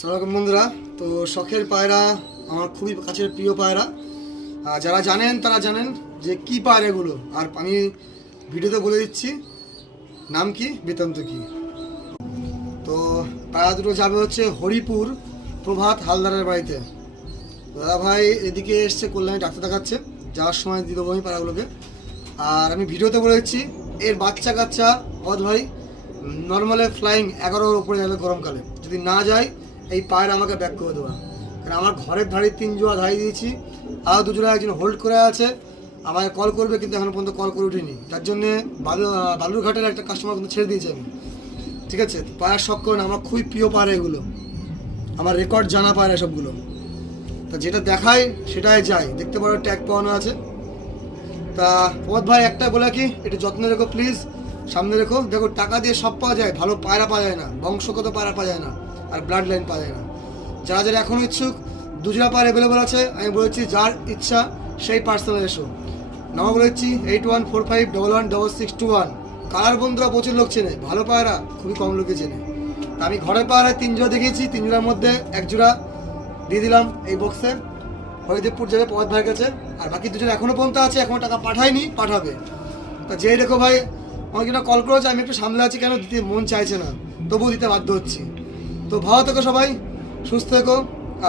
সালাম বন্ধুরা। তো শখের পায়রা আমার খুবই কাছের প্রিয় পায়রা। যারা জানেন তারা জানেন যে কি পায়রা এগুলো, আর আমি ভিডিওতে বলে দিচ্ছি নাম কি, বৃত্তান্ত কি। তো পায়রা দুটো যাবে হচ্ছে হরিপুর প্রভাত হালদারের বাড়িতে। দাদা ভাই এদিকে এসছে কল্যাণী ডাক্তার দেখাচ্ছে, যাওয়ার সময় দিয়ে দেবো আমি পায়রাগুলোকে। আর আমি ভিডিওতে বলে দিচ্ছি এর বাচ্চা কাচ্চা ভাই নর্মালে ফ্লাইং 11-এর উপরে যাবে গরমকালে, যদি না যায় এই পায়রা আমাকে ব্যাক করে দেওয়া। কারণ আমার ঘরের ধারে 3 জোড়া ধাড়ি দিয়েছি, আর 2 জোড়া একজন হোল্ড করে আছে, আমাকে কল করবে কিন্তু এখনো পর্যন্ত কল করে উঠিনি। তার জন্যে বালুরঘাটের একটা কাস্টমার কিন্তু ছেড়ে দিয়েছি আমি। ঠিক আছে, পায়রার শখ করে না, আমার খুবই প্রিয় পায়রা এগুলো, আমার রেকর্ড জানা পায়রা সবগুলো। তা যেটা দেখায় সেটাই যায়, দেখতে পারো ট্যাগ পাওয়ানো আছে। তা পথ ভাই একটা বলে কি, একটু যত্ন রেখো প্লিজ, সামনে রেখো। দেখো টাকা দিয়ে সব পাওয়া যায়, ভালো পায়রা পাওয়া যায় না, বংশগত পায়রা পাওয়া যায় না, আর ব্লাড লাইন পাওয়া যায় না। যারা যারা এখনও ইচ্ছুক 2 জোড়া পায়রা অ্যাভেলেবল আছে। আমি বলেছি যার ইচ্ছা সেই পার্সোনাল এসো। নামা বলেছি 8145111621। কালার বন্ধুরা প্রচুর লোক চেনে, ভালো পায়রা খুবই কম লোকে চেনে। তা আমি ঘরের পায়রায় 3 জোড়া দেখিয়েছি, 3 জোড়ার মধ্যে 1 জোড়া দিয়ে দিলাম এই বক্সে, হরিদেবপুর যাবে পথ ভাইয়ের কাছে। আর বাকি 2 জোড়া এখনও পর্যন্ত আছে, এখনও টাকা পাঠায়নি, পাঠাবে। তা যেই দেখো ভাই আমাকে কিনা কল করেছে, আমি একটু সামলে আছি, কেন দিতে মন চাইছে না, তবুও দিতে বাধ্য হচ্ছি। তো ভালো থেকো সবাই, সুস্থ থেকো।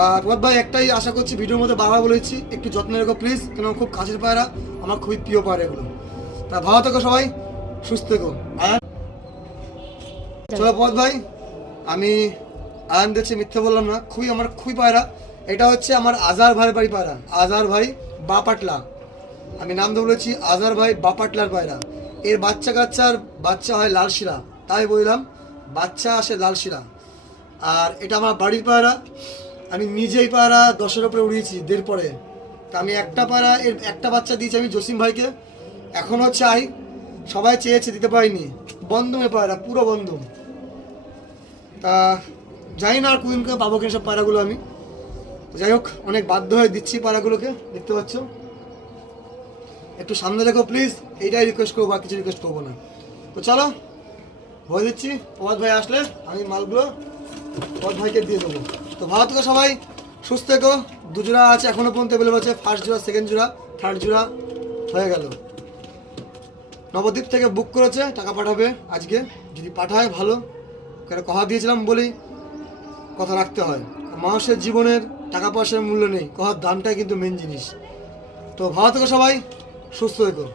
আর পথ ভাই একটাই আশা করছি, ভিডিওর মধ্যে বারবার বলেছি একটু যত্ন রেখো প্লিজ, কেন খুব কাছের পায়রা, আমার খুবই প্রিয় পায়রা এগুলো। তা ভালো থেকো সবাই, সুস্থ থেকো। আর চলো পথ ভাই, আমি আয়ান দেখছি, মিথ্যে বললাম না, আমার খুবই পায়রা। এটা হচ্ছে আমার আজহার ভাইয়ের বাড়ি পায়রা, আজহার ভাই বাপাটলা, আমি নাম দিয়ে বলেছি আজহার ভাই বাপাটলার পায়রা। এর বাচ্চা কাচ্চার বাচ্চা হয় লালশিরা, তাই বললাম বাচ্চা আসে লালশিরা। আর এটা আমার বাড়ির পায়রা, আমি নিজেই পায়রা 10-এর উপরে উড়িয়েছি 1.5 পরে। তা আমি একটা পায়রা, এর একটা বাচ্চা দিয়েছি আমি জসিম ভাইকে, এখনও চাই, সবাই চেয়েছে দিতে পারিনি। বন্ধুমে পায়রা, পুরো বন্ধু। তা জানি না আর কুইনকে পাবো কিনা সব পায়রাগুলো আমি। যাই হোক, অনেক বাধ্য হয়ে দিচ্ছি পায়রাগুলোকে, দেখতে পাচ্ছ। একটু সামনে রেখো প্লিজ, এইটাই রিকোয়েস্ট করবো, আর কিছু রিকোয়েস্ট করবো না। তো চলো ভয় দিচ্ছি, প্রভাত ভাই আসলে আমি মালগুলো প্রভাত ভাইকে দিয়ে দেবো। তো ভালো থেকো সবাই, সুস্থ থেকো। 2 জোড়া আছে এখনও পর্যন্ত অ্যাভেলেবল আছে, ফার্স্ট জোড়া, সেকেন্ড জোড়া, থার্ড জোড়া হয়ে গেল। নবদ্বীপ থেকে বুক করেছে, টাকা পাঠাবে আজকে, যদি পাঠায় ভালো, কারণ কথা দিয়েছিলাম বলেই কথা রাখতে হয়। মানুষের জীবনের টাকা পয়সার মূল্য নেই, কথার দামটাই কিন্তু মেন জিনিস। তো ভালো থেকো সবাই, সুস্থ থেকো।